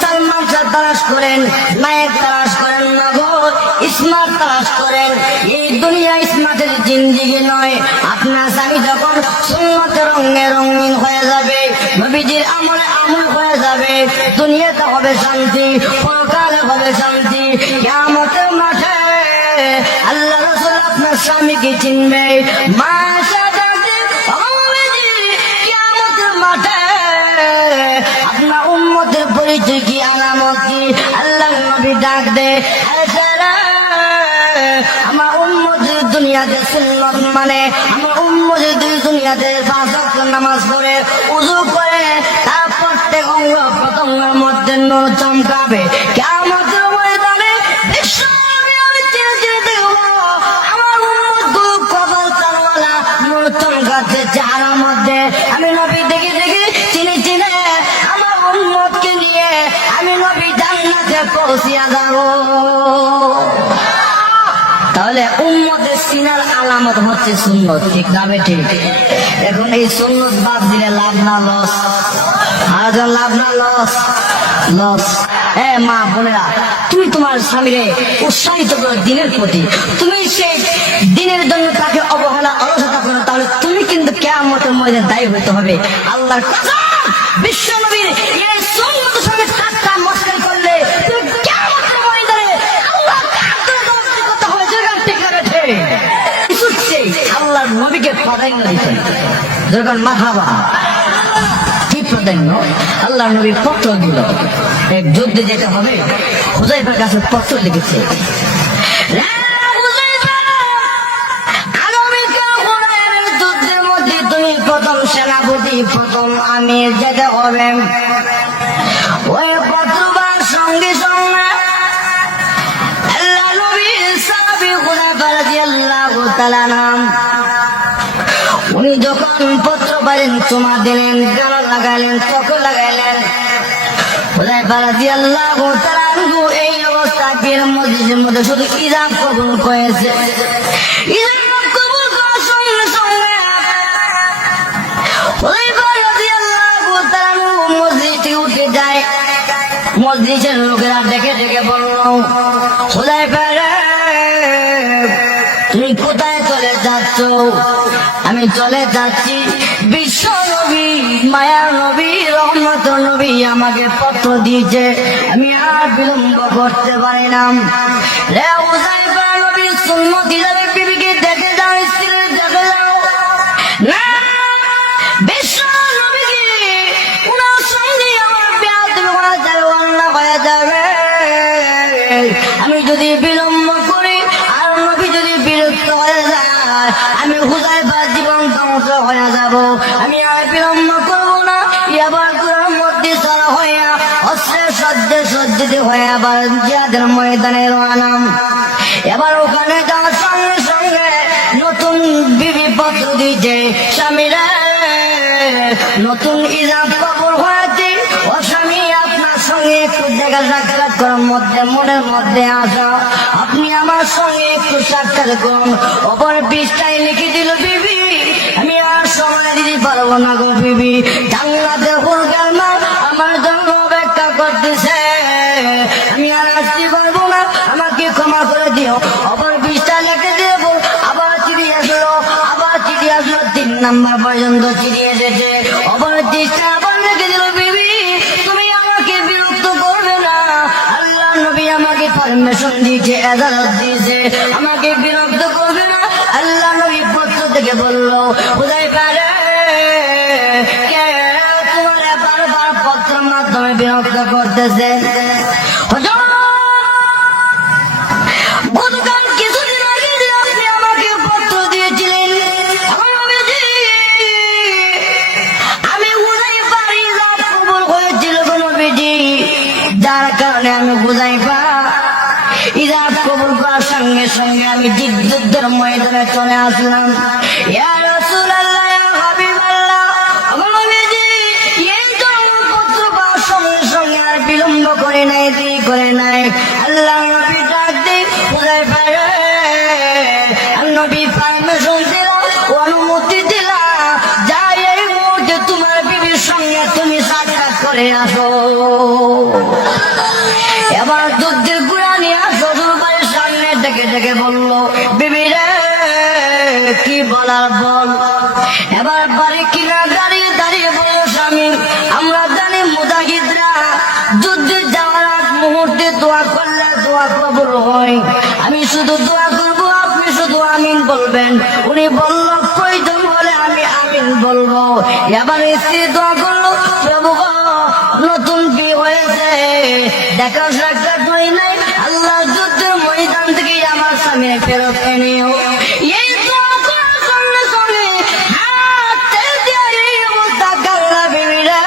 সালমান শাহ তালাশ করেন, নায়ক তালাশ করেন না গো, স্মার্ট তালাশ করেন। এই দুনিয়া স্মার্টের জিন্দেগি নয়। আপনার স্বামী যখন সুন্নতে রঙে রঙিন হয়ে যাবে, নবীজির আমলে আমল হয়ে যাবে, দুনিয়াতে হবে শান্তি, পরকালে হবে শান্তি। কিয়ামতের মাঠে আল্লাহ রাসূল আপনার স্বামীকে চিনবে। কিয়ামতের মাঠে আপনার উম্মতের পরিচয় কি, আলামত কি? আল্লাহ নবী ডাক দে, আমার উম্মত যদি দুনিয়াতে সুন্নত মানে, আমার উম্মত যদি দুনিয়াতে 5 ওয়াক্ত নামাজ পড়ে, ওযু করে, তার প্রত্যেক অঙ্গ প্রত্যঙ্গের মধ্যে নূর চমকাবে। কিয়ামতের ময়দানে বিশ্বনবী আমি চিনতে দেখব আমার উম্মত কবর তারওয়ালা নূর চমকাচ্ছে চেহারার মধ্যে। আমি নবী দেখে দেখে চিনে চিনে আমার উম্মতকে নিয়ে আমি নবী জান্নাতে পৌঁছিয়া যাব। তাহলে উম্মতের সিনার আলামত হচ্ছে সুন্নত, ঠিক না ঠিক? এখন এই সুন্নত বাদ দিলে লাভ না লস? আজ লাভ না লস? লস। মা বোনেরা, তুমি তোমার স্বামীরে উৎসাহিত করো দিনের প্রতি, তুমি সেই দিনের জন্য তাকে অবহেলা অলসতা করো, তাহলে তুমি কিন্তু কিয়ামতের ময়দানে দায়ী হইতে হবে। আল্লাহর কসম, বিশ্ব নবীর এই সুন্নতের সঙ্গে ঠাট্টা মস্করা করলে তুমি কিয়ামতের ময়দানে আল্লাহর কাছে করতে হবে। যেখান থেকে আল্লাহর নবীকে প্রাধান্য দিতেন, যখন মারহাবা কি প্রাধান্য, আল্লাহর নবীর পত্র দিল, এক যুদ্ধে যেতে হবে, হুযায়ফার কাছে পত্র লিখেছে, যুদ্ধের মধ্যে তুমি প্রথম সেনাপতি, প্রথম আমির যেতে হবে। ওই পত্রবার সঙ্গে সঙ্গে আল্লাহ নবীর সাহাবী হুযায়ফা রাদিয়াল্লাহু তাআলা নাম, উনি যখন পত্র পারেন চুমা দিলেন, গাল লাগাইলেন, চোখ লাগাইলেন। হুযায়ফা রাদিয়াল্লাহু তাআলা এই অবস্থা পীর মজলিসের মধ্যে শুধু ইজাব কবুল করেছে। ইজাব কবুল করার সঙ্গে সঙ্গে হুযায়ফা রাদিয়াল্লাহু তাআলা মজলিসে উঠে যায়। মজলিসের লোকেরা দেখে দেখে বলল, হুযায়ফা রে, তুমি কোথায় চলে যাচ্ছ? আমি চলে যাচ্ছি, বিশ্ব নবী, মায়ার নবী, রহমতের নবী আমাকে পত্র দিয়েছে, আমি আর বিলম্ব করতে পারি না। রে হুযায়ফা, নবী সুন্নতি যাবে, বিবিকে দেখে যাও, স্ত্রী দেখে যাও না, বিশ্ব নবীকে উনার সঙ্গে আমার বেয়াদবি করা যাবে, অন্যায় হয়ে যাবে। আমি যদি বিলম্ব করি আর নবী যদি বিরক্ত হয়ে যায়, আমি হুযায়ফা জীবন ধ্বংস হয়ে যাব। আমি আর বিলম্ব করবো না, এবার কুরআন মধ্যে সারা হইয়া অস্ত্রের সজ্জে সজ্জিত হয়ে আবার জিহাদের ময়দানে রওনা। এবার ওখানে যাওয়ার সঙ্গে সঙ্গে নতুন বিবি পত্র দিয়েছে, স্বামীরা নতুন ইজাব কবুল হয়েছে, ও স্বামী আপনার সঙ্গে একটু দেখা সাক্ষাৎ করার মধ্যে মনের মধ্যে আসা, আপনি আমার সঙ্গে একটু সাক্ষাৎ করুন। অপর পৃষ্ঠায় লিখে দিল, বিবি আমি আর সময় দিতে পারবো না গো বিবি, জান্নাতে হুরগার মা আমার জন্য অপেক্ষা করতেছে, আমি আর আসতে পারবো না, আমাকে ক্ষমা করে দিও। অপর পৃষ্ঠা লিখে দেবো, আবার চিঠি আসলো, আবার চিঠি আসলো, 3 নাম্বার পর্যন্ত চিঠি এসেছে। অপর পৃষ্ঠা আবার লিখে দিল, বিবি তুমি আমাকে বিরক্ত করবে না, আল্লাহ নবী আমাকে পারমিশন দিয়েছে, এজাজত দিয়েছে, আমাকে বিরক্ত করবে না। আল্লাহ নবী পত্র থেকে বলল, হুযায়ফা রে, কে তোমার বারবার পত্রের মাধ্যমে বিরক্ত করতেছে? গতকাল কিছুদিন আগে যে আপনি আমাকে পত্র দিয়েছিলেন, আমি হুযায়ফার ইজাব কবুল হয়েছিল গো নবীজি, যার কারণে আমি হুযায়ফা ইজাব কবুল করার সঙ্গে সঙ্গে আমি যুদ্ধের ময়দানে চলে আসলাম। ইয়া রাসূলুল্লাহ, ইয়া হাবিবাল্লাহ, নবীজি এই পত্র পাওয়ার সঙ্গে সঙ্গে আর বিলম্ব করে নাই, দেরি করে নাই। আল্লাহ নবী ডাক দিয়ে হুযায়ফা রে, নবী পারমিশন দিল, অনুমতি দিল, যাই এই মুহূর্তে তোমার বিবির সঙ্গে তুমি সাক্ষাৎ করে আসো। বলার পর এবার বাড়ি কিনা দাঁড়িয়ে দাঁড়িয়ে বলল স্বামী, আমরা জানি মুজাহিদরা যুদ্ধে যাওয়ার আগ মুহূর্তে দোয়া করলে দোয়া কবুল হয়। আমি শুধু দোয়া করবো, আপনি শুধু আমিন বলবেন। উনি বলল প্রয়োজন হলে আমি আমিন বলবো। এবার স্ত্রী দোয়া করলো, প্রভু গো, নতুন বিয়ে হয়েছে, দেখা সাক্ষাৎ হয় নাই, আল্লাহ যুদ্ধের ময়দান থেকে আমার স্বামী ফেরত এনেও। এই দোয়া করার সঙ্গে সঙ্গে হাতে দিয়ে এই অবস্থা কাল্লা বিবিরা,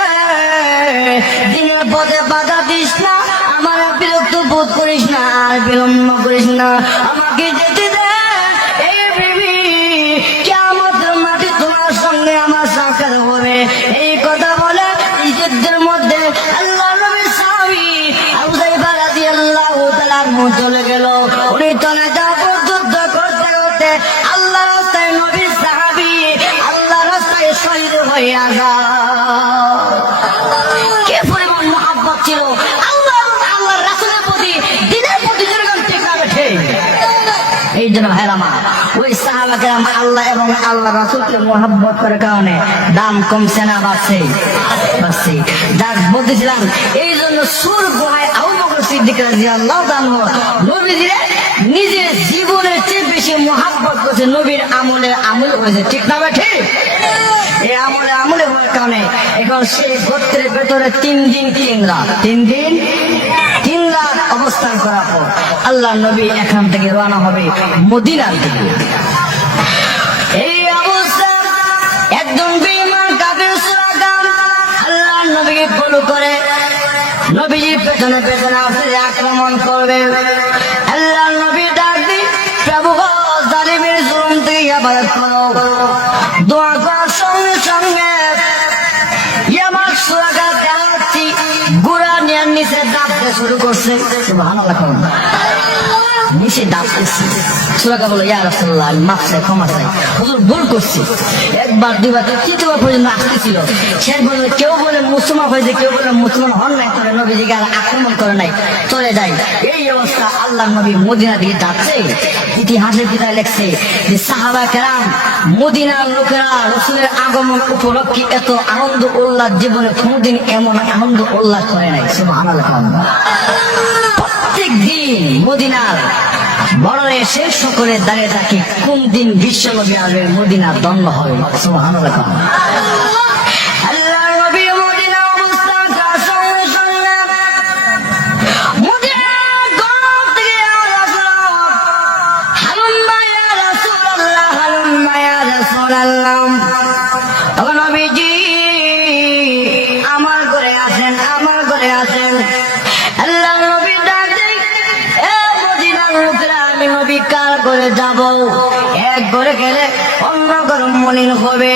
দিনের পথে বাধা দিস না, আমার বিরক্ত বোধ করিস না, আর বিলম্ব করিস না, আমাকে যেতে দে। এই বিবি, কিয়ামতের মাঠে তোমার সঙ্গে আমার সাক্ষাৎ হবে। এই কথা বলে যুদ্ধের মধ্যে আল্লাহ নবীর সাহাবী আবু যায়েফা রাদিয়াল্লাহু তাআলা চলে গেল। উনি চলে যাওয়ার যুদ্ধ করতে করতে আল্লাহ রাস্তায় নবীর সাহাবী আল্লাহ রাস্তায় শহীদ হয়ে আসা। কে পরিমাণ মহব্বত ছিল আল্লাহ আল্লাহর রাসূলের প্রতি, দিনের প্রতি যেরকম টেকা বেঠে। এই জন্য হেরামা ওই সাহাবা কেরাম আল্লাহ এবং আল্লাহ রাসূলকে মহব্বত করার কারণে দাম কমছে না বাড়ছে? বাড়ছে। যা বলতেছিলাম, এই জন্য সুর গোহায় আবু বকর সিদ্দিক রাদিয়াল্লাহু তাআলা নবীজির নিজের জীবনের চেয়ে বেশি মহব্বত করছে, নবীর আমলের আমল হয়েছে, ঠিক না বেঠে? এই আমলে হওয়ার কারণে এখন সেই গোত্রের ভেতরে 3 দিন 3 রাত 3 দিন 3 রাত অবস্থান করার পর আল্লাহ নবী এখান থেকে রওনা হবে মদিনার দিকে। এই অবস্থা একজন বেঈমান কাফির সুরাগাম আল্লাহ নবীকে ফলো করে নবীজির পেছনে পেছনে আসে আক্রমণ করবে। আল্লাহ নবী ডাক দি, প্রভু গো, জালিমের জুলুম থেকে ইবাদত করো। দোয়া করার সঙ্গে সঙ্গে ইয়ামার সুরাগা দেওয়াচ্ছি গুড়া নিয়ে নিচে ডাকতে শুরু করছে। সুবহানাল্লাহ, নিচে ডাকতেছে। সুরাগা বলে, ইয়া রাসূলুল্লাহ, আমি মাফ চাই, ক্ষমা চাই, হুজুর ভুল করছি। একবার দুইবার তৃতীয়বার পর্যন্ত আসতেছিল। সে বলবে, কেউ বলে মুসলমান হয়েছে, কেউ বলে মুসলমান হন নাই, করে নবীজিকে আর আক্রমণ করে নাই, চলে যায়। এই অবস্থা আল্লাহ নবী মদিনা দিকে যাচ্ছে। ইতিহাসের কিতাবে লেখছে যে সাহাবা কেরাম মদিনার লোকেরা রাসূলের আগমন উপলক্ষে এত আনন্দ উল্লাস জীবনে কোনদিন এমন আনন্দ উল্লাস করে নাই। সুবহানাল্লাহ। প্রত্যেক দিন মদিনার বড়রে শেষ সকলে দাঁড়িয়ে থাকে, কোন দিন বিশ্বনবী আসবে, মদিনা দণ্ড হবে। সুবহানাল্লাহ। আল্লাহ নবী মদিনা অবস্থান করার সঙ্গে সঙ্গে মদিনার গড় থেকে আওয়াজ হলো, হালুম্মা ইয়া রাসূলুল্লাহ, হালুম্মা ইয়া রাসূলুল্লাহ। ও নবীজি, আমার ঘরে আসেন, আমার ঘরে আসেন। আল্লাহ নবী ডাক দেয়, এ মদিনার লোকেরা, আমি নবী কার ঘরে যাব? এক ঘরে গেলে অন্য ঘর মলিন হবে।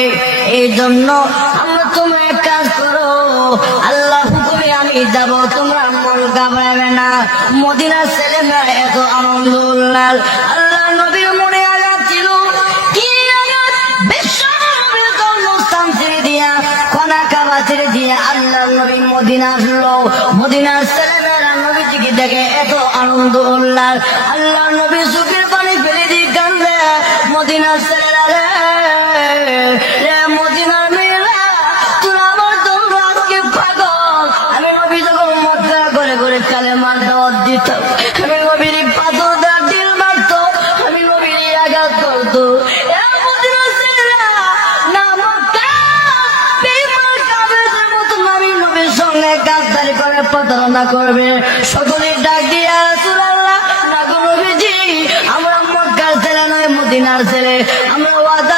এই জন্য আমরা তুমি এক কাজ করো, আল্লাহ হুকুমে আমি যাব, তোমরা মন ঘাবড়াবে না। মদিনার ছেলেমেয়েরা এত আনন্দ উল্লাস। আল্লাহ নবীর মনে আঘাত ছিল, কি আঘাত? বিশ্ব নবীর জন্মস্থান ছেড়ে দিয়া, কনা কাবা ছেড়ে দিয়া আল্লাহ নবী মদিনা আসলো। মদিনার ছেলেমেয়েরা নবীজিকে দেখে এত আনন্দ উল্লাস। আল্লাহ নবী চোখের পানি ফেলে দিয়ে কান্দে, মদিনার ছেলেরা রে, মদিনার মেয়েরা, তোরা আমার জন্য আজকে পাগল। আমি নবী যখন মক্কা করে করে কালেমার দাওয়াত দিত, আমি নবীর পাথর দা দিল মারতো, আমি নবীর আঘাত করতো। মদিনার ছেলেরা না মক্কা বেঈমান কাফেরদের মতো আমি নবীর সঙ্গে গাদ্দারি করে প্রতারণা করবে। সকলে ডাক দিয়া, রাসূলুল্লাহ, না গো নবীজি, আমরা মক্কার ছেলে নয়, মদিনার ছেলে, আমরা ওয়াদা